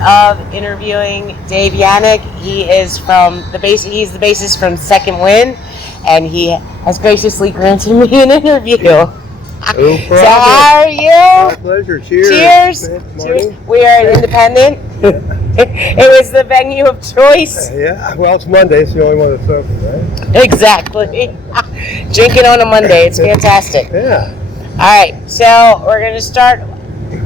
of interviewing Dave Yanuk. He's the bassist from Second Wind, and he has graciously granted me an interview. No problem. So how are you? My pleasure. Cheers. Cheers. Marni. Cheers. We are independent. It was the venue of choice. Yeah, well, it's Monday. It's the only one that's open, right? Exactly. Drinking on a Monday. It's fantastic. Yeah. All right, so we're going to start.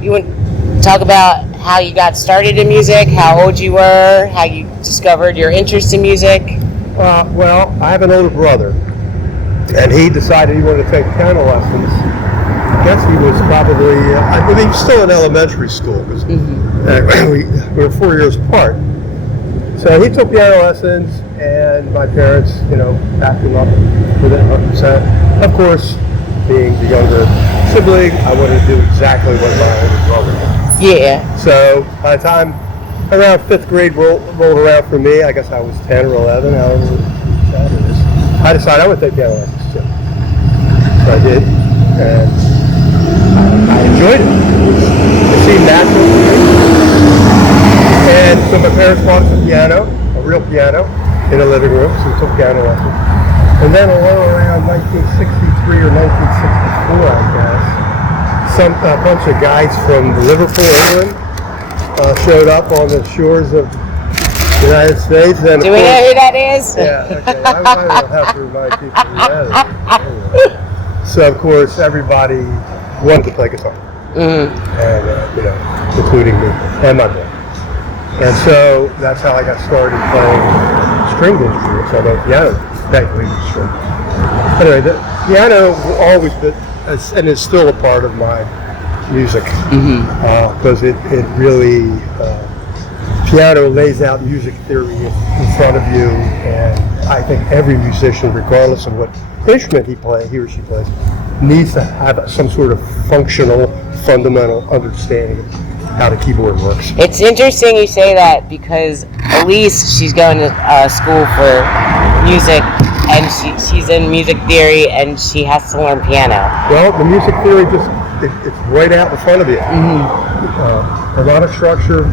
You want to talk about how you got started in music, how old you were, how you discovered your interest in music? Well, I have an older brother, and he decided he wanted to take piano lessons. I guess he was probably, he was still in elementary school, because we were 4 years apart. So he took piano lessons, and my parents, backed him up with it 100%. Of course, being the younger sibling, I wanted to do exactly what my older brother did. Yeah. So by the time around 5th grade rolled around for me, I guess I was 10 or 11, however that is, I decided I would take piano lessons too. So I did, and I enjoyed it. It seemed natural to me. And so my parents bought us a piano, a real piano, in the living room, so we took piano lessons. And then around 1963 or 1964, I guess, a bunch of guys from Liverpool, England, showed up on the shores of the United States. And Do we know who that is? Yeah, okay. I don't have to remind people who that is. Anyway. So, of course, everybody wanted to play guitar. And, including me and my brother. And so that's how I got started playing stringed instruments, although piano technically was stringed. Anyway, the piano always been, and is still a part of my music, because it really, piano lays out music theory in front of you, and I think every musician, regardless of what instrument he or she plays, needs to have some sort of functional, fundamental understanding of how the keyboard works. It's interesting you say that, because Elise, she's going to school for music, and she's in music theory, and she has to learn piano. Well, the music theory it's right out in front of you. A lot of structure,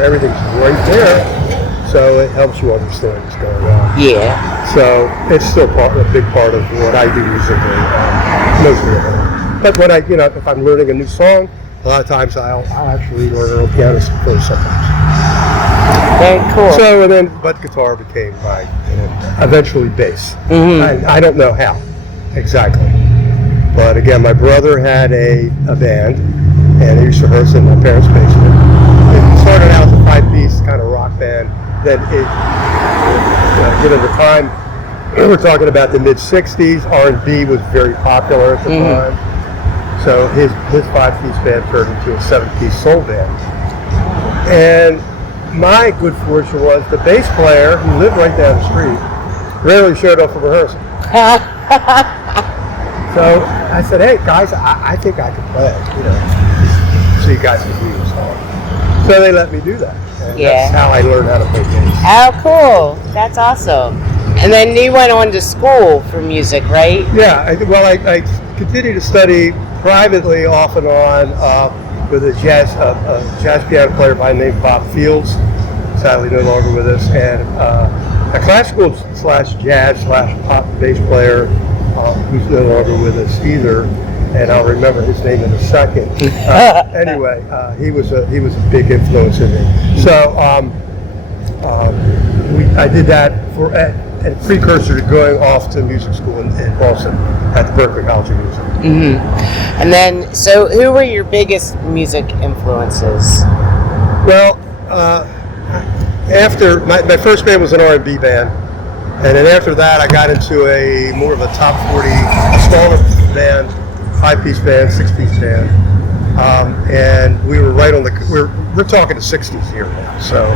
everything's right there, so it helps you understand what's going on. Yeah. So it's still a big part of what I do musically, mostly at home. But when if I'm learning a new song, a lot of times I'll actually learn on piano first sometimes. Very cool. So but guitar became eventually bass. I don't know how exactly, but again, my brother had a band, and he used to rehearse in my parents' basement. It started out as a 5-piece kind of rock band. Then given the time, we're talking about the mid-'60s, R&B was very popular at the time. So his 5-piece band turned into a 7-piece soul band. And my good fortune was the bass player, who lived right down the street, rarely showed up for rehearsal. So I said, hey guys, I think I can play, so you guys can do this song. So they let me do that. And that's how I learned how to play bass. Oh, cool. That's awesome. And then you went on to school for music, right? Yeah, I continued to study privately off and on with a jazz piano player by the name of Bob Fields, sadly no longer with us, and a classical / jazz / pop bass player who's no longer with us either, and I'll remember his name in a second. Anyway, he was a big influence in me. So I did that for a precursor to going off to music school in Boston at the Berklee College of Music. And then, so who were your biggest music influences? Well, after my first band was an R&B band, and then after that I got into a more of a top 40, a smaller band, 5-piece band, 6-piece band, and we were right on we're talking the 60s here now. So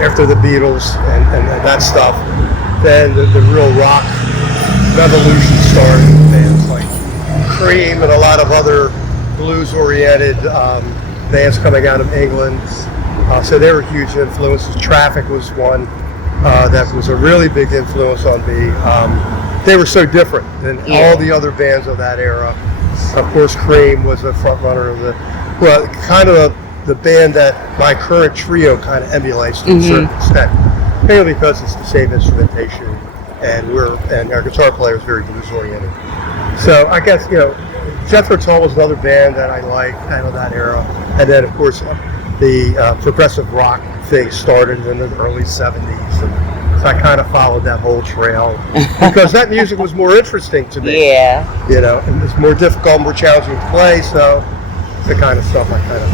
after the Beatles and that stuff, then the real rock revolution started with bands like Cream and a lot of other blues-oriented bands coming out of England. So they were huge influences. Traffic was one that was a really big influence on me. They were so different than all the other bands of that era. Of course, Cream was a front runner of kind of the band that my current trio kind of emulates to a certain extent, mainly because it's the same instrumentation, and our guitar player is very blues oriented. So I guess, you know, Jethro Tull was another band that I liked out of that era, and then of course the progressive rock thing started in the early 70s, and so I kind of followed that whole trail because that music was more interesting to me. Yeah. You know, and it's more difficult, more challenging to play, so it's the kind of stuff I kind of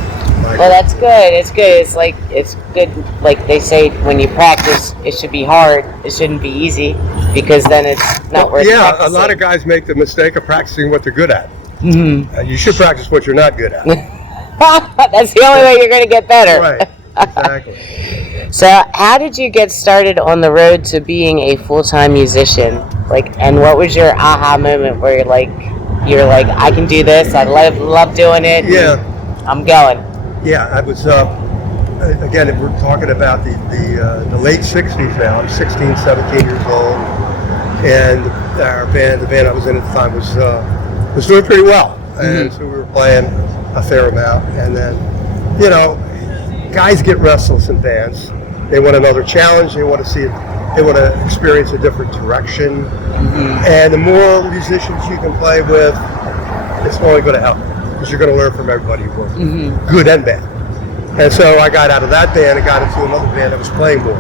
like. Well, that's good. It's good. It's good. Like they say, when you practice, it should be hard. It shouldn't be easy, because then it's not worth practicing. Yeah, a lot of guys make the mistake of practicing what they're good at. You should practice what you're not good at. That's the only way you're going to get better. Right. Exactly. So, how did you get started on the road to being a full-time musician? Like, and what was your aha moment where you're like, I can do this. I love doing it. Yeah. I'm going. Yeah, I was. Again, if we're talking about the late '60s now. I'm 16, 17 years old, and the band I was in at the time was doing pretty well, and so we were playing a fair amount, and then, you know, guys get restless in bands. They want another challenge. They want to experience a different direction. And the more musicians you can play with, it's only going to help, because you're going to learn from everybody who works, good and bad. And so I got out of that band and got into another band that was playing more.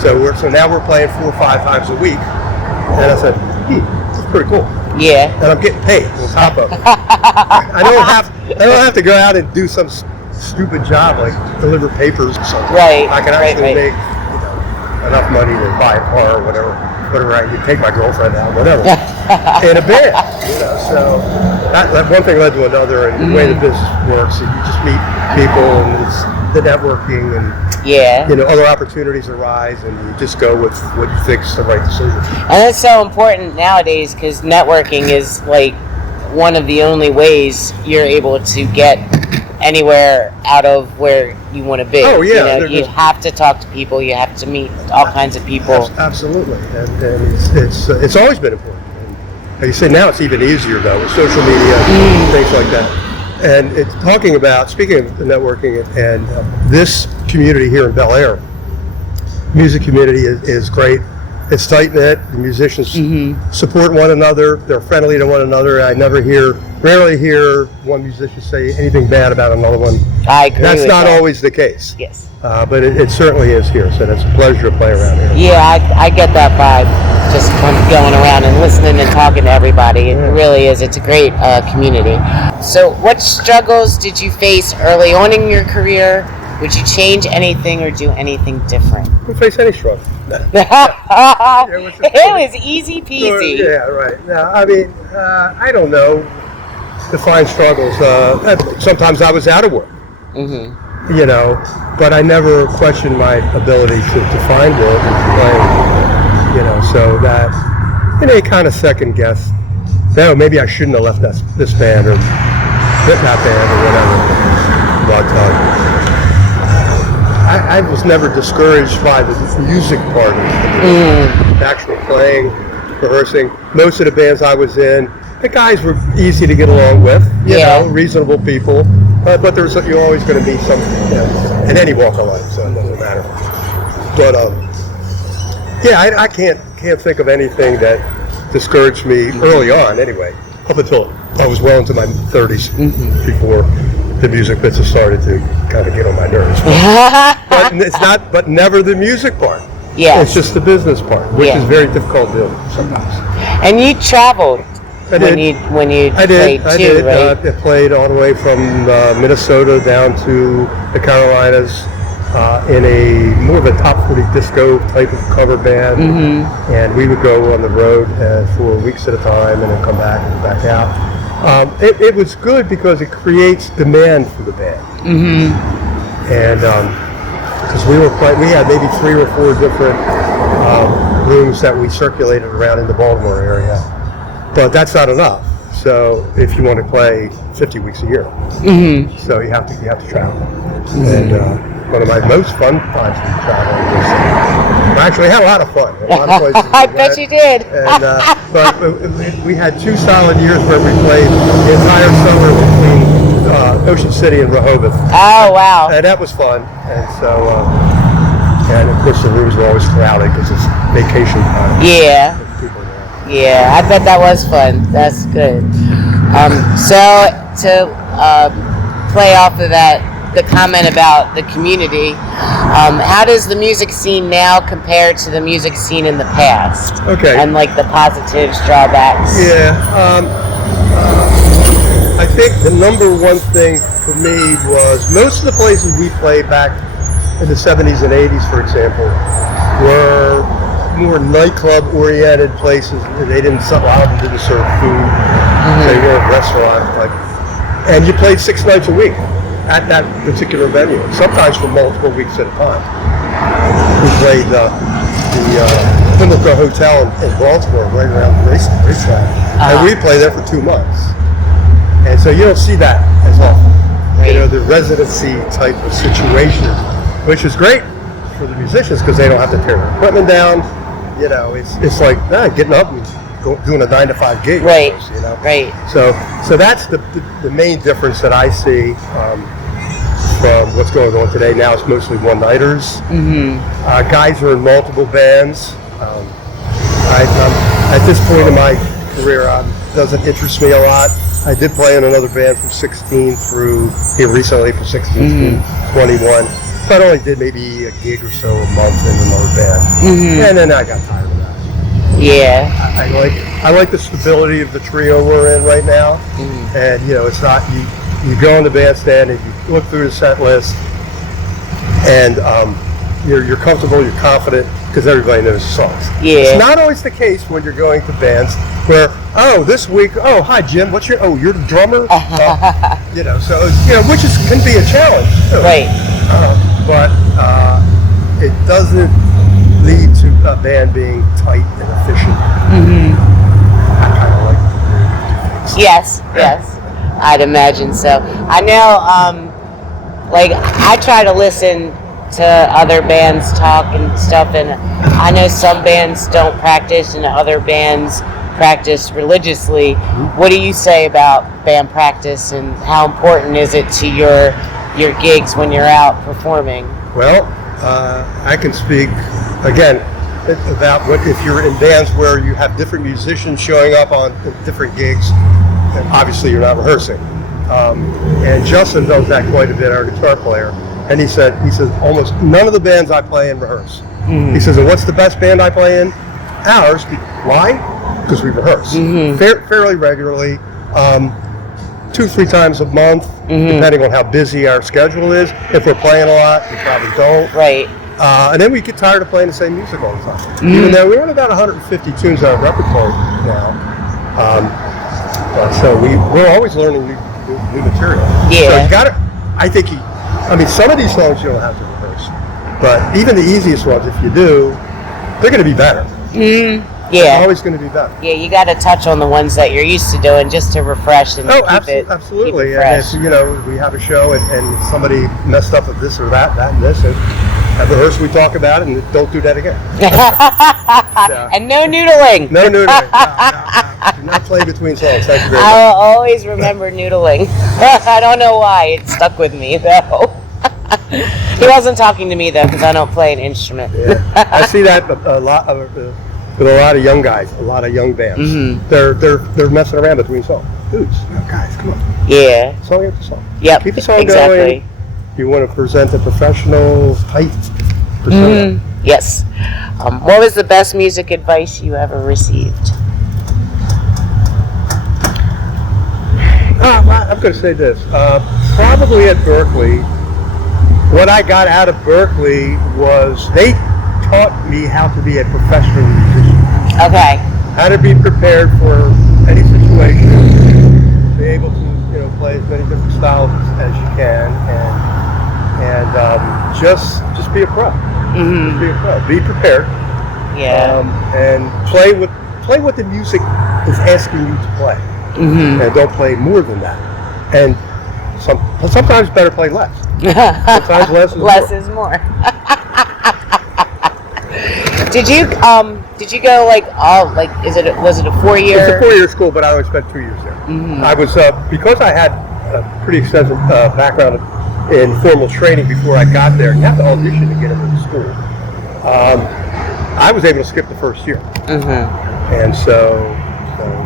So now we're playing 4 or 5 times a week. And I said, this is pretty cool. Yeah. And I'm getting paid on top of it. I don't have to go out and do some stupid job like deliver papers or something. Right. I can actually make, you know, enough money to buy a car or whatever I can take my girlfriend out, whatever. In a band, you know. So that one thing led to another, and the way the business works, you just meet people, and it's the networking, and you know, other opportunities arise, and you just go with what you think is the right decision. And that's so important nowadays, because networking is like one of the only ways you're able to get anywhere out of where you want to be. Oh yeah, you know, you have to talk to people. You have to meet all kinds of people. Absolutely, and it's always been important. And like you say, now it's even easier though with social media, things like that. And it's speaking of networking, and this community here in Bel Air, music community is great. It's tight knit. The musicians support one another. They're friendly to one another. I rarely hear one musician say anything bad about another one. I agree. That's not always the case. Yes. But it certainly is here. So it's a pleasure to play around here. Yeah, I get that vibe. Just from going around and listening and talking to everybody. It really is. It's a great community. So, what struggles did you face early on in your career? Would you change anything or do anything different? Don't face any struggle. It was easy peasy. Yeah, right. No, I mean, I don't know. Define struggles. Sometimes I was out of work. You know, but I never questioned my ability to find work and to play. You know, so that, you know, you kind of second guess. No, maybe I shouldn't have left this band or that band or whatever. But I was never discouraged by the music part of it. The actual playing, rehearsing. Most of the bands I was in, the guys were easy to get along with, you know, reasonable people. But you're always going to meet some, you know, in any walk of life, so it doesn't matter. But I can't think of anything that discouraged me early on, anyway. Up until I was well into my 30s, before the music business started to kind of get on my nerves. But never the music part. Yeah, it's just the business part, which is very difficult to do sometimes. And you traveled. When you played too, right? I played all the way from Minnesota down to the Carolinas in a more of a top 40 disco type of cover band, and we would go on the road for weeks at a time and then come back and back out. It was good because it creates demand for the band, and because we had maybe 3 or 4 different rooms that we circulated around in the Baltimore area. But that's not enough. So if you want to play 50 weeks a year, so you have to travel. And one of my most fun times in traveling was I actually had a lot of fun. A lot of places I bet you did. And, but we had 2 solid years where we played the entire summer between Ocean City and Rehoboth. Oh, wow. And that was fun. And so, and of course the rooms were always crowded because it's vacation time. Yeah. People there. Yeah, I bet that was fun. That's good. So to play off of that, the comment about the community, how does the music scene now compare to the music scene in the past? Okay. And like the positives, drawbacks? Yeah. I think the number one thing for me was most of the places we played back in the 70s and 80s, for example, were more nightclub-oriented places. They didn't, a lot of them didn't serve food. They were a restaurant, and you played 6 nights a week at that particular venue, sometimes for multiple weeks at a time. We played the Pimlico Hotel in Baltimore, right around the racetrack, and we played there for 2 months. And so you don't see that as often. Right. You know, the residency type of situation, which is great for the musicians because they don't have to tear their equipment down. You know, it's like getting up and doing a 9-to-5 gig. Right. Almost, you know? Right. So that's the main difference that I see from what's going on today. Now it's mostly one-nighters. Guys are in multiple bands. At this point in my career, doesn't interest me a lot. I did play in another band from 16 through here recently from 16 to 21. But I only did maybe a gig or so a month in another band. And then I got tired of that. Yeah. I like the stability of the trio we're in right now. And you know, it's not you go on the bandstand and you look through the set list and you're comfortable, you're confident because everybody knows the songs. Yeah. It's not always the case when you're going to bands where, this week, hi Jim, you're the drummer? You know, so, you know, which can be a challenge too. Right. But it doesn't lead to a band being tight and efficient. I kind of like to do things. Yes, I'd imagine so. I know, I try to listen to other bands talk and stuff, and I know some bands don't practice and other bands practice religiously. What do you say about band practice and how important is it to your gigs when you're out performing? Well, I can speak again about what if you're in bands where you have different musicians showing up on different gigs, and obviously you're not rehearsing. And Justin does that quite a bit, our guitar player. And he says almost none of the bands I play in rehearse. He says, and what's the best band I play in? Ours. Why? Because we rehearse fairly regularly, 2-3 times a month, depending on how busy our schedule is. If we're playing a lot, we probably don't. Right. And then we get tired of playing the same music all the time. Even though we're on about 150 tunes on our repertoire now. So we're always learning new material. Yeah. So you gotta, some of these songs you don't have to rehearse. But even the easiest ones, if you do, they're going to be better. Yeah. They're always going to be better. Yeah, you got to touch on the ones that you're used to doing just to refresh and keep it absolutely. Keep it fresh. And if, we have a show and somebody messed up with this or that and this, and at rehearsal we talk about it and don't do that again. And no noodling. No noodling. No. Do not play between songs. Thank you very much. I'll always remember noodling. I don't know why. It stuck with me, though. He wasn't talking to me, though, because I don't play an instrument. Yeah. I see that a lot with a lot of young guys, a lot of young bands. They're messing around between songs. Dudes, guys, come on. Yeah. Song after song. Yep. Keep the song exactly. going. You want to present a professional, tight persona. Yes. What was the best music advice you ever received? I'm going to say this. Probably at Berklee, what I got out of Berklee was they taught me how to be a professional musician. Okay. How to be prepared for any situation, be able to play as many different styles as you can, and just be a pro. Just be a pro. Be prepared. Yeah. And play what the music is asking you to play. And don't play more than that. And sometimes better play less. Sometimes less is more. Did you go was it a 4-year? It's a 4-year school, but I only spent 2 years there. I was because I had a pretty extensive background in formal training before I got there. You have to audition to get into the school. I was able to skip the first year, and so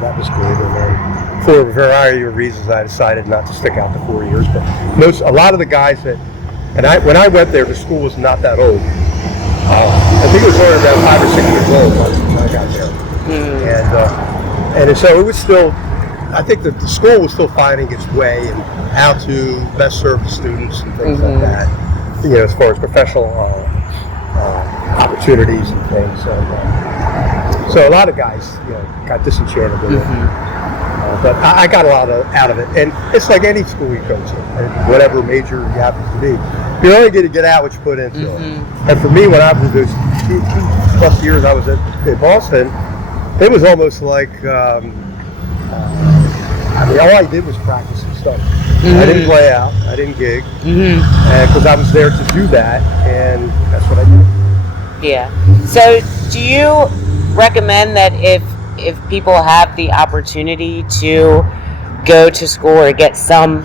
that was good. And then for a variety of reasons, I decided not to stick out the 4 years. But a lot of the guys when I went there, the school was not that old. I think it was only around 5 or 6 years old when I got there, and so it was still. I think that the school was still finding its way and how to best serve the students and things like that. As far as professional opportunities and things. And, so a lot of guys, got disenchanted with it. But I got a lot out of it. And it's like any school you go to, and whatever major you happen to be. You're only going to get out what you put into it. And for me, when I was those 2+ years I was in Boston, it was almost like, all I did was practice and stuff. I didn't play out. I didn't gig. Because I was there to do that, and that's what I did. Yeah. So do you recommend that if people have the opportunity to go to school or get some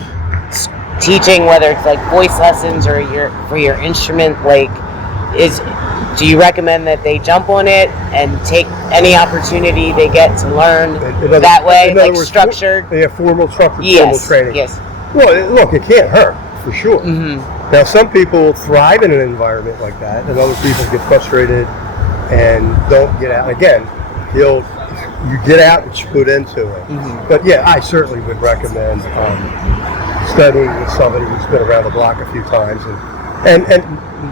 teaching, whether it's like voice lessons or for your instrument, do you recommend that they jump on it and take any opportunity they get to learn that way, like structured? They have formal structured formal training. Yes. Well, look, it can't hurt, for sure. Now, some people thrive in an environment like that, and other people get frustrated and don't get out. Again, you get out what you put into it. But yeah, I certainly would recommend studying with somebody who's been around the block a few times, and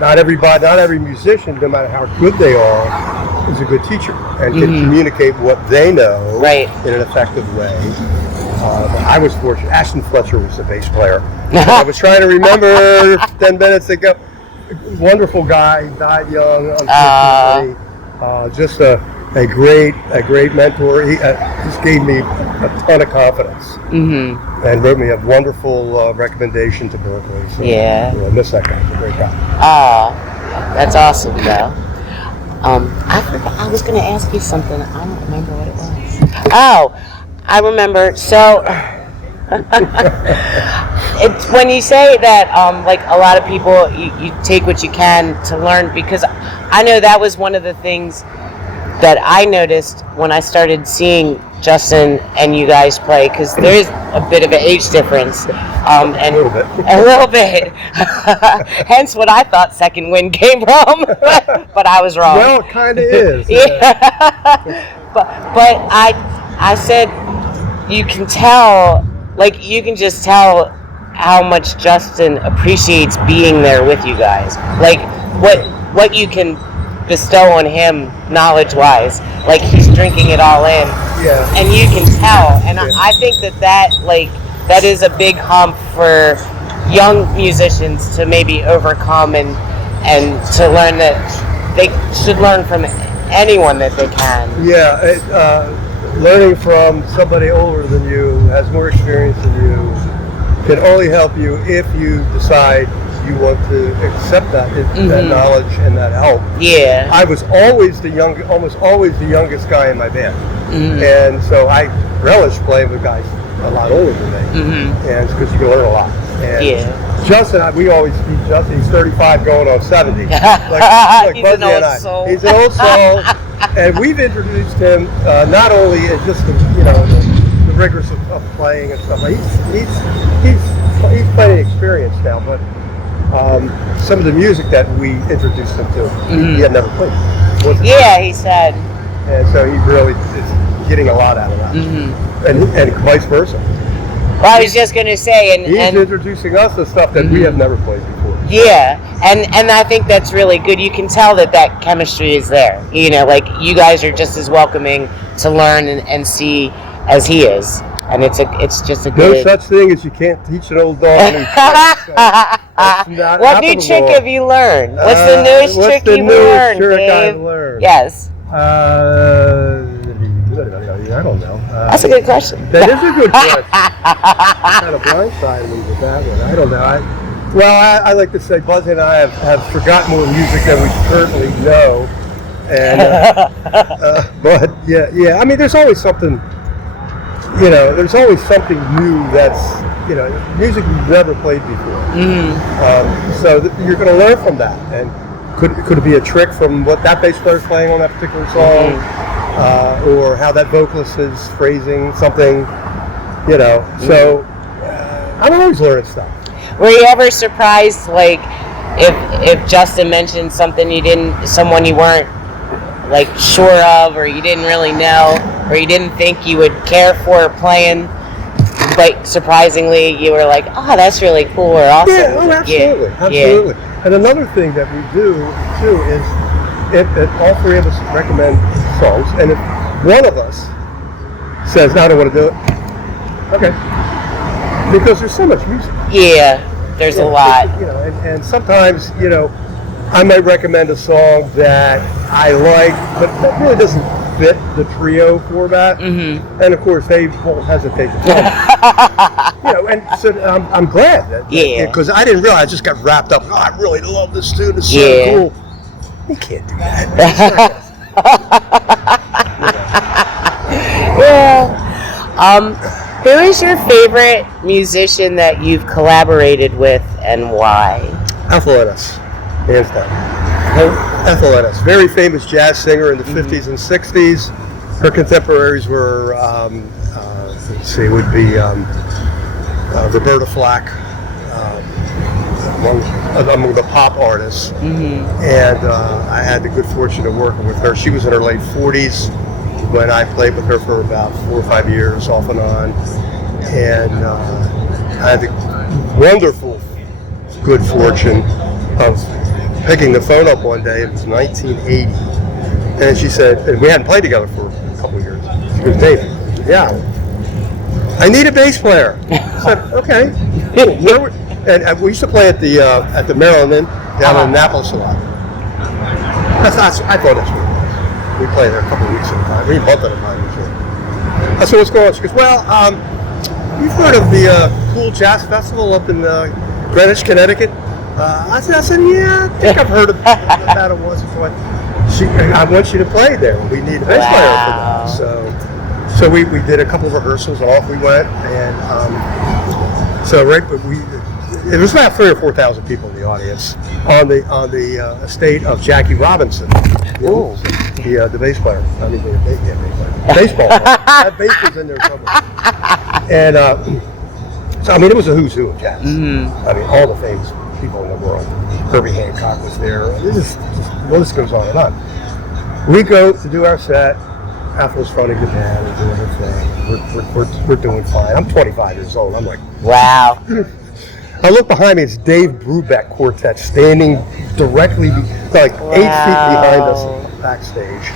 not every musician, no matter how good they are, is a good teacher and can communicate what they know in an effective way. I was fortunate. Ashton Fletcher was the bass player. I was trying to remember 10 minutes ago. Wonderful guy, died young, unfortunately. Just a great mentor. He just gave me a ton of confidence and wrote me a wonderful recommendation to Berkeley. So, I miss that guy. He's a great guy. That's awesome, though. I was going to ask you something. I don't remember what it was. I remember. So, it's when you say that, like a lot of people, you take what you can to learn, because I know that was one of the things that I noticed when I started seeing Justin and you guys play, because there is a bit of an age difference, and a little bit. Hence what I thought Second Wind came from, but I was wrong. Well, it kind of is. But I said you can tell, like you can just tell how much Justin appreciates being there with you guys. Like what you can bestow on him knowledge-wise, like he's drinking it all in, and you can tell. And I think that is a big hump for young musicians to maybe overcome, and to learn that they should learn from anyone that they can. Learning from somebody older than you, who has more experience than you, can only help you if you decide you want to accept that knowledge and that help. I was almost always the youngest guy in my band, and so I relish playing with guys a lot older than me, and it's because you can learn a lot. And Justin, we always teach Justin. He's 35, going on 70. like he's Buzzy an old and I. soul. He's an old soul, and we've introduced him not only as just the rigors of playing and stuff. He's plenty experienced now, but some of the music that we introduced him to, he had never played. He said. And so he really is getting a lot out of that, and vice versa. Well, I was just going to say, he's introducing us to stuff that we have never played before. And I think that's really good. You can tell that chemistry is there. Like you guys are just as welcoming to learn and see as he is. And it's just a good... No such thing as you can't teach an old dog new tricks. What new trick have you learned? What's the newest trick you've learned, Dave? I've learned? Yes. I don't know. That's a good question. That is a good question. Kind of blindsided me with that one. I don't know. I like to say Buzzy and I have forgotten more music than we currently know. And but I mean, there's always something. you know, there's always something new that's, you know, music you've never played before. So you're going to learn from that. And could it be a trick from what that bass player's playing on that particular song, or how that vocalist is phrasing something, you know? So I'm always learning stuff. Were you ever surprised, like, if Justin mentioned something someone you weren't like sure of, or you didn't really know, or you didn't think you would care for playing, like surprisingly you were like, oh, that's really cool or awesome? Yeah, absolutely, absolutely. Yeah. And another thing that we do too is if all three of us recommend songs, and if one of us says, no, I don't want to do it, okay, because there's so much music. Yeah, there's a lot. You know, and sometimes, you know, I might recommend a song that I like, but that really doesn't fit the trio format. And of course, they won't hesitate to play. You know, and so I'm glad that, because I didn't realize I just got wrapped up. Oh, I really love this tune. It's so cool. You can't do that. Who is your favorite musician that you've collaborated with, and why? Athletics, hands down. Athletics, very famous jazz singer in the 50s and 60s. Her contemporaries were, let's see, would be Roberta Flack, among the pop artists. And I had the good fortune of working with her. She was in her late 40s when I played with her for about 4 or 5 years, off and on. And I had the wonderful good fortune of picking the phone up one day. It was 1980, and she said, and we hadn't played together for a couple of years. She goes, Dave, I need a bass player. I said, okay. And we used to play at the Maryland Inn down in Annapolis a lot. I thought that's what it was. We played there a couple of weeks at a time. We month at a time. I said, what's going on? She goes, well, you've heard of the Cool Jazz Festival up in Greenwich, Connecticut? I said, yeah, I think I've heard of that once or twice. I want you to play there. We need a bass player for that. So we did a couple of rehearsals, and off we went. And it was about 3,000 or 4,000 people in the audience on the estate of Jackie Robinson, the bass player. I mean, the baseball player. That bass was in there somewhere. And so I mean, it was a who's who of jazz. I mean, all the famous people in the world. Herbie Hancock was there. The list goes on and on. We go to do our set. Ethel's fronting the band and doing her thing. We're doing fine. I'm 25 years old. I'm like, wow. I look behind me. It's Dave Brubeck Quartet standing directly, like 8 feet behind us backstage,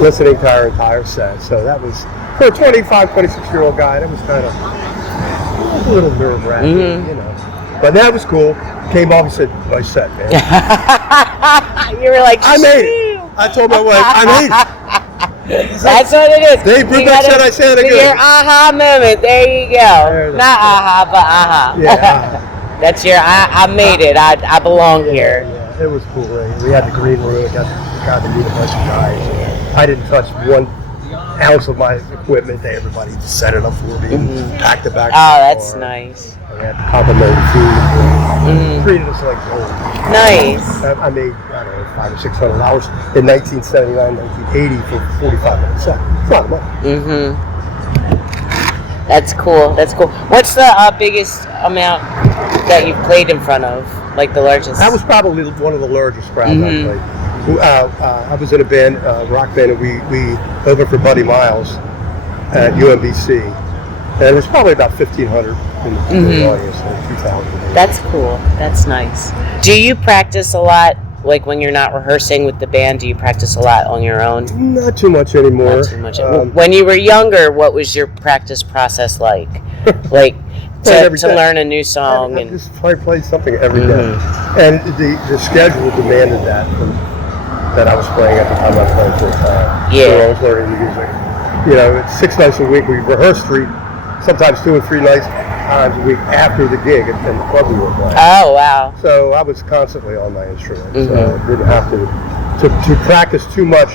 listening to our entire set. So that was, for a 25, 26-year-old guy, that was kind of a little nerve-wracking, you know. But that was cool. Came off and said, nice set, man. You were like, I made it. I told my wife, I made it. That's what it is. Dave Brubeck said I said it again. Your aha moment. There you go. Not aha, but aha. Yeah. That's your I made it. I belong here. Yeah, it was cool. We had the green room. Got to meet a bunch of guys. I didn't touch 1 ounce of my equipment. Everybody just set it up for me and packed it back. Oh, that's nice. We had complimentary food. Treated us like gold. Nice. I made, I don't know, $500 or $600 in 1979, 1980 for 45 minutes set. It's a lot of money. That's cool. That's cool. What's the biggest amount that you've played in front of? Like the largest? That was probably one of the largest crowds I played. I was in a band, rock band, and we opened for Buddy Miles at UMBC. And it was probably about 1,500 in the audience, or 2,000. That's cool. That's nice. Do you practice a lot? Like when you're not rehearsing with the band, do you practice a lot on your own? Not too much anymore. Not too much. When you were younger, what was your practice process like? Like to learn a new song? I just played something every day. And the schedule demanded that I was playing at the time I was playing full time. Yeah. So I was learning the music. You know, it's 6 nights a week. We rehearse sometimes 2 and 3 nights times a week after the gig and the club we were playing. Oh, wow. So I was constantly on my instrument. So I didn't have to practice too much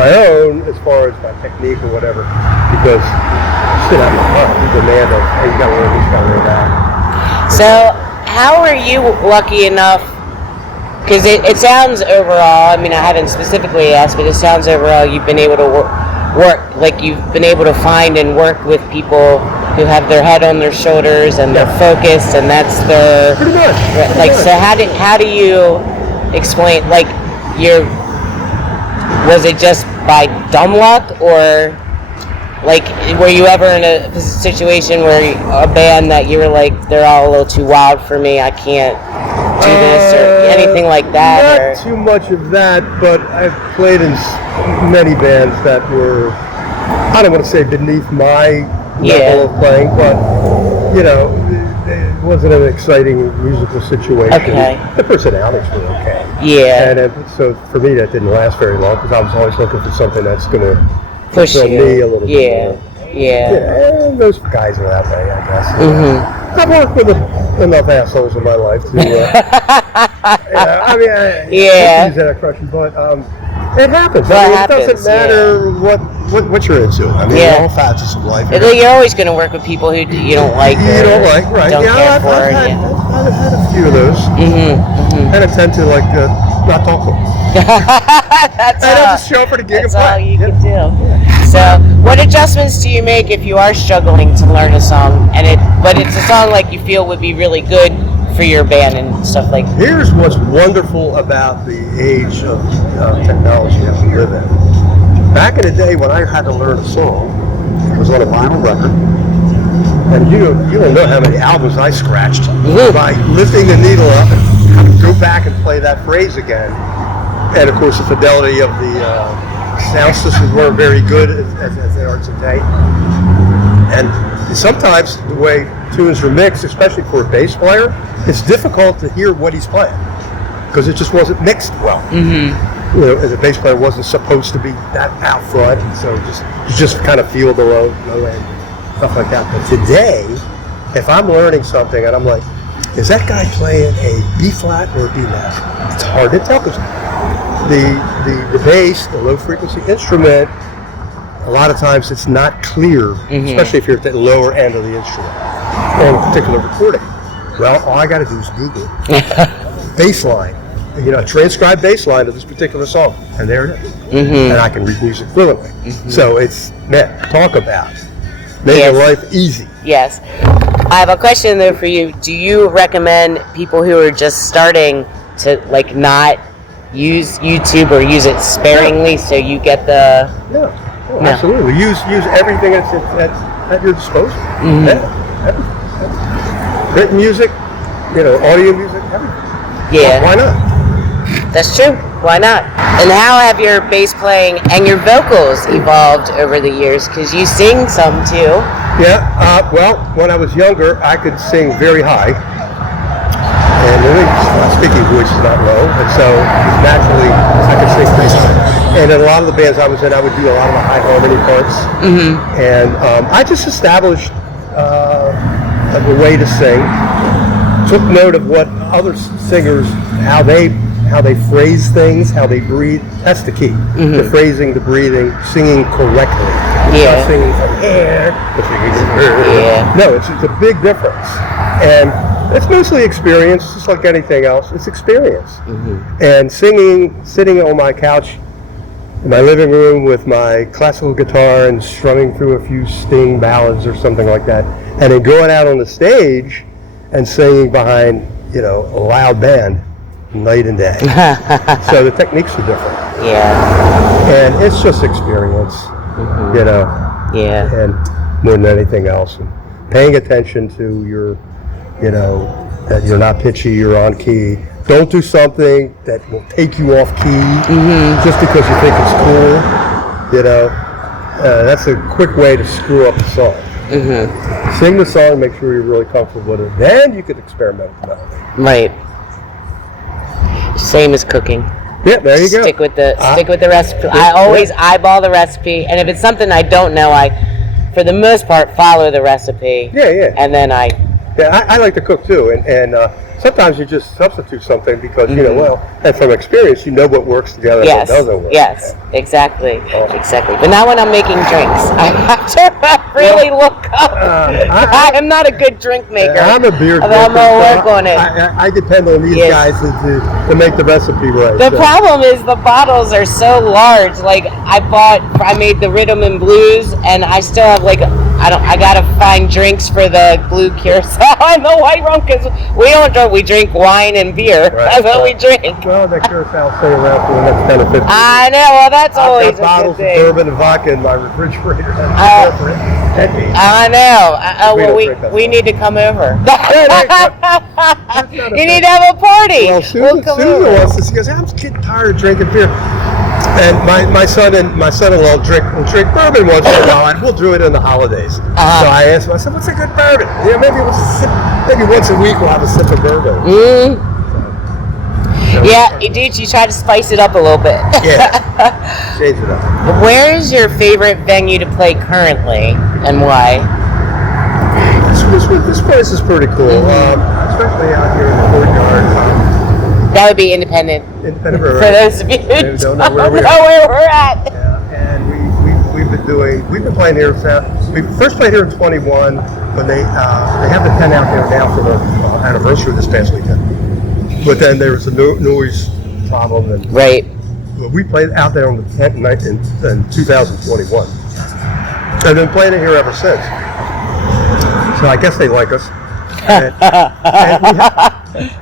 my own as far as my technique or whatever, because shit, I'm the demand of, hey, you gotta learn this, you gotta learn that. So, how are you lucky enough? Because it sounds overall, I mean, I haven't specifically asked, but it sounds overall you've been able to work, like you've been able to find and work with people who have their head on their shoulders and they're focused, and that's their... Pretty much. Like, so how do you explain, like, was it just by dumb luck, or... Like, were you ever in a situation where a band that you were like, they're all a little too wild for me, I can't do this, or anything like that? Not too much of that, but I've played in many bands that were, I don't want to say beneath my level of playing, but, you know, it wasn't an exciting musical situation. Okay. The personalities were okay. Yeah. And so for me, that didn't last very long, because I was always looking for something that's going to push you. Me a little bit more. Yeah. And those guys are that way, I guess. Mm-hmm. I've worked with enough assholes in my life to, I use that expression, but it happens. It doesn't matter what you're into. I mean, all facets of life. You're always going to work with people who you don't like. You don't like, right? Don't care for. I've had a few of those, and I tend to not talk to them. That's I don't just show up for the gig and play. That's all you can do. So, what adjustments do you make if you are struggling to learn a song, but it's a song like you feel would be really good for your band and stuff like that? Here's what's wonderful about the age of technology that we live in. Back in the day when I had to learn a song, it was on a vinyl record, and you don't know how many albums I scratched by lifting the needle up and having to go back and play that phrase again. And of course, the fidelity of the sound systems weren't very good as they are today. And sometimes the way tunes are mixed, especially for a bass player, it's difficult to hear what he's playing because it just wasn't mixed well. Mm-hmm. You know, the bass player wasn't supposed to be that out front, and so you just kind of feel the low end, stuff like that. But today, if I'm learning something and I'm like, is that guy playing a B flat or a B major? It's hard to tell because the bass, the low frequency instrument, a lot of times it's not clear, especially if you're at the lower end of the instrument on a particular recording. Well, all I got to do is Google bass line, transcribe bass line of this particular song, and there it is. And I can read music fluently. So it's, talk about making life easy. Yes. I have a question though for you. Do you recommend people who are just starting to not use YouTube or use it sparingly so you get the... No, absolutely. Use everything that's at your disposal. Everything. Written music, audio music, everything. Yeah. Why not? That's true. Why not? And how have your bass playing and your vocals evolved over the years? Because you sing some too. Yeah. Well, when I was younger, I could sing very high. And my speaking voice is not low, and so naturally I could sing pretty high. And in a lot of the bands I was in, I would do a lot of the high harmony parts. And I just established a way to sing. Took note of what other singers, how they phrase things, how they breathe. That's the key. The phrasing, the breathing, singing correctly. Not singing from here, but singing from here. No, it's a big difference. And it's mostly experience, just like anything else. It's experience. And sitting on my couch in my living room with my classical guitar and strumming through a few Sting ballads or something like that, and then going out on the stage and singing behind, a loud band night and day. So the techniques are different. And it's just experience, and more than anything else. And paying attention to your, that you're not pitchy, you're on key. Don't do something that will take you off key just because you think it's cool. That's a quick way to screw up the song. Sing the song, make sure you're really comfortable with it. Then you could experiment with melody. Right. Same as cooking. Yeah, there you go. Stick with the recipe. I always eyeball the recipe, and if it's something I don't know, I, for the most part, follow the recipe. Yeah. And then I Yeah, I like to cook too, and sometimes you just substitute something because you know well, and from experience, you know what works together and what doesn't work. Yes, exactly, exactly. But now when I'm making drinks, I have to really look up. I am not a good drink maker. I'm a beer drinker. I'm gonna work on it. I depend on these guys to make the recipe right. The problem is the bottles are so large. Like I made the rhythm and blues, and I still have like I gotta find drinks for the blue curacao and the white rum because we don't drink. We drink wine and beer. That's what we drink. Well, that curacao stay around for the next 10 or 15 years. I know. Well, that's always a good bottles thing. of bourbon and vodka in my refrigerator. I know. We need to come over. You need to have a party. Well, Susan wants to. She goes, I'm getting tired of drinking beer. And my son-in-law will drink bourbon once in a while, and we'll do it in the holidays. So I asked him, I said, what's a good bourbon? You know, maybe once a week we'll have a sip of bourbon. Yeah, dude, you try to spice it up a little bit. Yeah, change it up. Where is your favorite venue to play currently, and why? This place is pretty cool, especially out here in the courtyard. That would be independent. For those of you who don't know where we're at. Yeah, and we've been playing here. We first played here in 21, but they have the tent out there now for the anniversary this past weekend. But then there was a noise problem, and we played out there on the tent in 2021, and been playing it here ever since. So I guess they like us.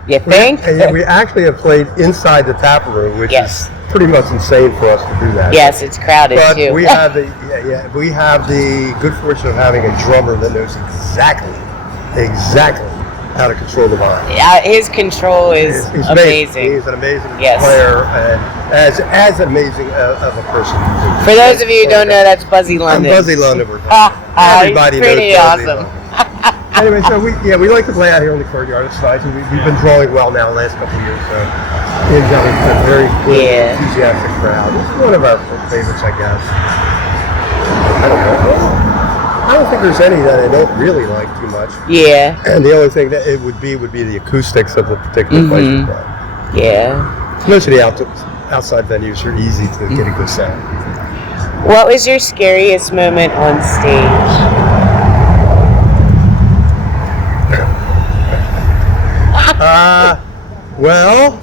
You think? And we actually have played inside the tap room, which is pretty much insane for us to do that. Yes, it's crowded but too. We have the good fortune of having a drummer that knows exactly how to control the volume. Yeah, his control is amazing. He's an amazing player and as amazing of a person. For those of you who don't know, that's Buzzy London. I'm Buzzy London. Everybody he's pretty knows awesome. Anyway, so we like to play out here in the courtyard. It's nice, and we've been drawing well now the last couple of years. So we've got a very enthusiastic crowd. It's one of our favorites, I guess. I don't know. I don't think there's any that I don't really like too much. Yeah. And the only thing that it would be the acoustics of the particular place we play. Yeah. Most of the outside venues are easy to get a good sound. What was your scariest moment on stage? Well,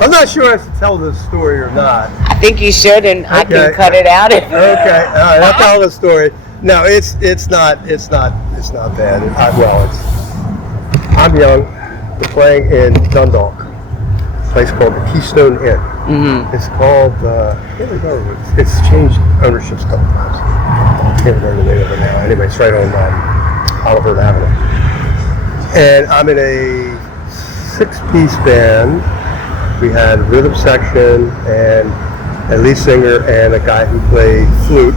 I'm not sure I should tell this story or not. I think you should, and I can cut it out. Okay, all right, I'll tell the story. No, it's not bad. I'm young. We're playing in Dundalk, a place called the Keystone Inn. Mm-hmm. It's called. I can't remember. It's changed ownerships a couple times. I can't remember the name of it now. Anyway, it's right on Oliver Avenue. And I'm in a 6-piece band. We had a rhythm section and a lead singer and a guy who played flute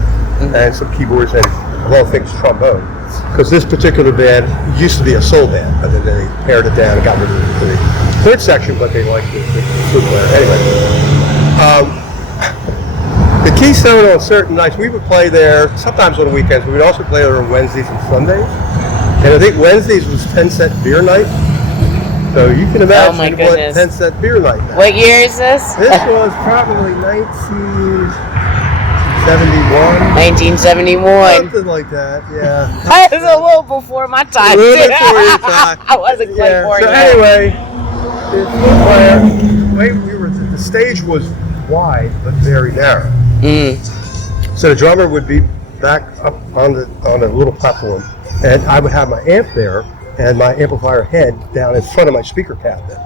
and some keyboards and of all things trombone. Because this particular band used to be a soul band, but then they pared it down and got rid of the third section, but they liked the flute player. Anyway, the Keystone on certain nights, we would play there sometimes on the weekends, but we'd also play there on Wednesdays and Sundays. And I think Wednesdays was 10-cent beer night. So you can imagine what 10-cent beer night now. What year is this? This was probably 1971. 1971. Something like that, yeah. That was a little before my time. A little before your time. I wasn't quite born yet. So anyway, the stage was wide but very narrow. So the drummer would be back up on a little platform, and I would have my amp there and my amplifier head down in front of my speaker cabinet.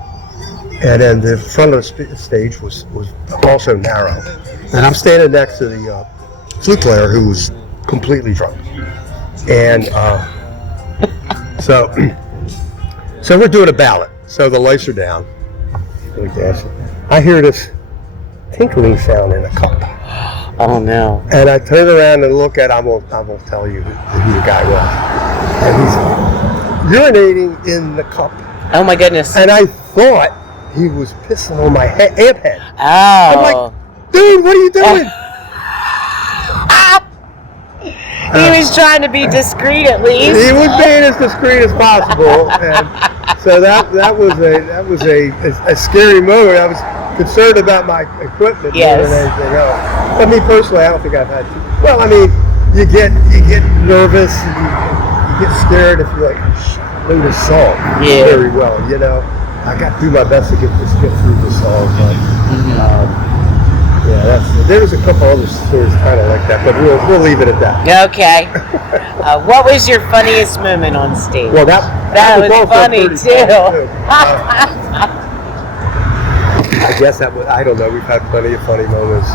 And then the front of the stage was also narrow. And I'm standing next to the flute player who was completely drunk. And so we're doing a ballad. So the lights are down. I hear this tinkling sound in a cup. Oh no. And I turn around and look at, I won't tell you who the guy was. And he's urinating in the cup. Oh my goodness. And I thought he was pissing on my amp head. Oh. I'm like, dude, what are you doing? He was trying to be discreet at least. He was being as discreet as possible, and so that was a scary moment. I was concerned about my equipment more than anything else. But me personally, I don't think I've had to. Well, I mean, you get nervous and you get scared if you like know this song very well. You know, I got to do my best to get through the song, but. There was a couple other stories kind of like that, but we'll leave it at that. Okay. What was your funniest moment on stage? Well, that was funny too. I guess that was, I don't know, we've had plenty of funny moments.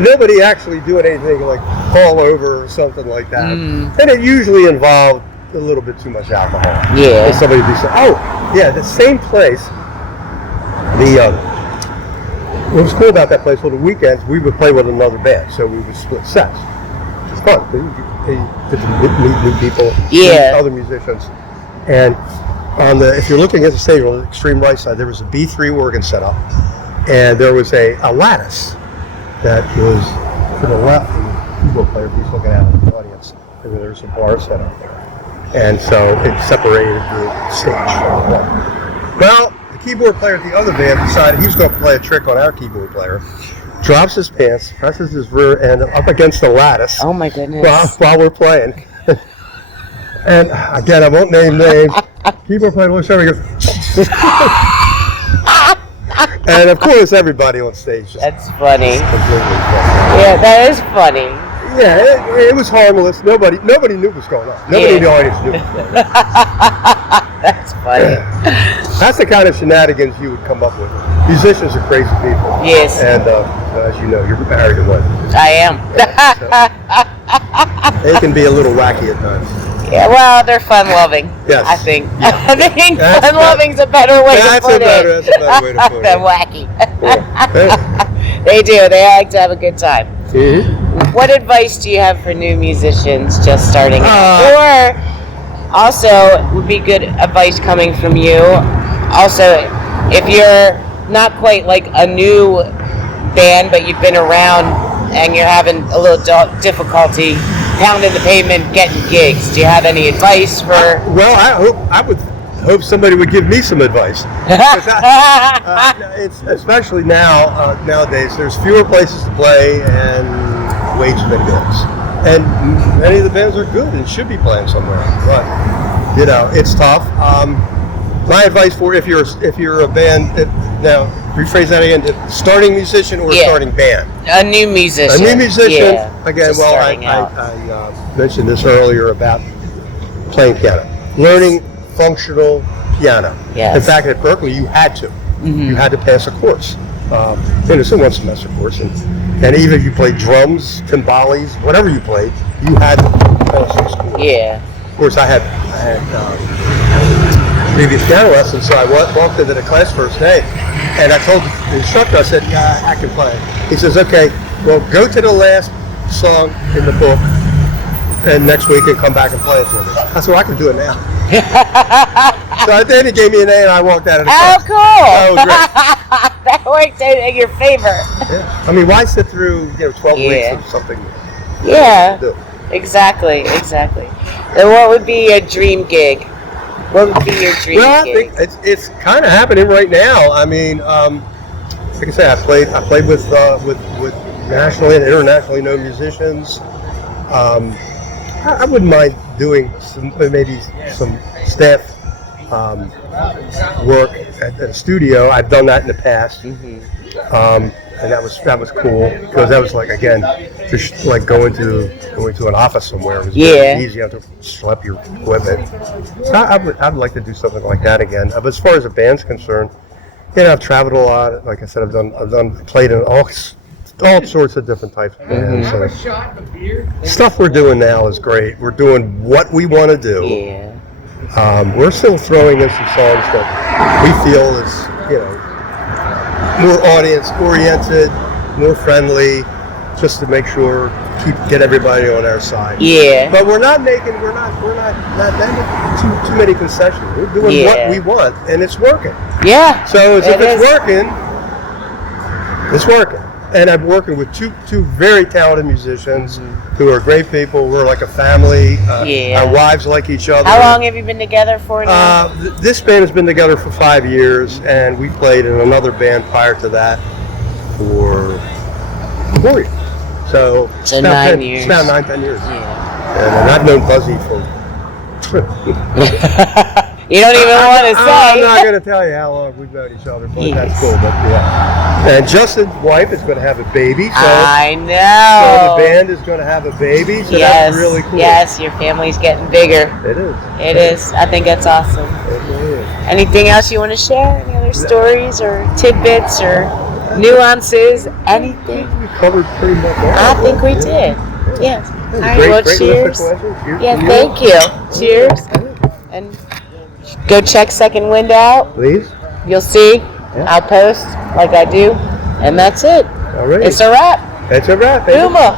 Nobody actually doing anything like fall over or something like that. And it usually involved a little bit too much alcohol. Yeah. And somebody would be saying, the same place, what was cool about that place, well, the weekends, we would play with another band, so we would split sets. It was fun. You get to meet new people, other musicians. And if you're looking at the stage on the extreme right side, there was a B3 organ set up, and there was a lattice that was to the left of the keyboard player. He's looking out at the audience, and there was a bar set up there. And so it separated the stage from the wall. Well, the keyboard player at the other band decided he was going to play a trick on our keyboard player, drops his pants, presses his rear end up against the lattice. Oh my goodness. While we're playing. And again, I won't name names. Keyboard player looks over and goes, and of course everybody on stage just That's funny. completely Yeah, that is funny. Yeah, it was harmless. Nobody knew what was going on. Nobody in the audience knew what was going on. That's funny. That's the kind of shenanigans you would come up with. Musicians are crazy people. Yes. And as you know, you're married to one. I am. They can be a little wacky at times. Yeah, well, they're fun-loving. Yes. I think. Yeah. I think fun-loving's a better way to put it. That's a better way to put it. Than wacky. Yeah. They do. They like to have a good time. Mm-hmm. What advice do you have for new musicians just starting out? Or also, it would be good advice coming from you. Also, if you're not quite like a new band, but you've been around and you're having a little difficulty pounding the pavement, getting gigs, do you have any advice for? Well, I would hope somebody would give me some advice. It's especially nowadays. There's fewer places to play and way too many bands. And many of the bands are good and should be playing somewhere. But you know, it's tough. My advice for if you're a band, now rephrase that again: starting musician or starting band. A new musician. A new musician. Yeah, again, well, I mentioned this earlier about playing piano, learning functional piano. Yes. In fact, at Berkeley, you had to. Mm-hmm. You had to pass a course. It's a one-semester course, and even if you played drums, timbales, whatever you played, you had to pass this course. Yeah. Of course, I had previous piano lessons, so I walked into the class first day, and I told the instructor, I said, "Yeah, I can play." He says, "Okay, well, go to the last song in the book, and next week and come back and play it for me." I said, "Well, I can do it now." So then he gave me an A, and I walked out of the class. Oh, cool! That was great. That worked out in your favor. Yeah. I mean, why sit through 12 weeks of something? Yeah, exactly. And what would be a dream gig? What would be your dream Well, gig? I think it's kind of happening right now. I mean, like I said, I played with nationally and internationally known musicians. I wouldn't mind doing maybe some staff work at a studio. I've done that in the past, and that was cool because that was like, again, just like going to an office somewhere. It was very easy. You have to schlep your equipment. So I'd like to do something like that again. But as far as the band's concerned, I've traveled a lot. Like I said, I've played in all sorts of different types of bands. So stuff we're doing now is great. We're doing what we want to do. Yeah. We're still throwing in some songs that we feel is, more audience oriented, more friendly, just to make sure get everybody on our side. Yeah. But we're not making too many concessions. We're doing what we want, and it's working. Yeah. So if it's working, it's working. And I'm working with two very talented musicians who are great people. We're like a family. Our wives like each other. How long have you been together for now? This band has been together for 5 years, and we played in another band prior to that for 4 years. So 9 years. It's about 9-10 years. Yeah. And I've known Buzzy for... You don't even want to say. I'm not going to tell you how long we've known each other, but that's cool. But yeah. And Justin's wife is going to have a baby. So, I know. So the band is going to have a baby. So that's really cool. Yes, your family's getting bigger. It is. It is. I think that's awesome. It really is. Anything else you want to share? Any other stories or tidbits or nuances? Anything? We covered pretty much all. I think we did. Yes. All right. Great, Well, great cheers. Cheers. Yeah. Thank you. Cheers. And go check Second Wind out. Please. You'll see. Yeah. I'll post like I do. And that's it. All right. It's a wrap. It's a wrap. HUMA.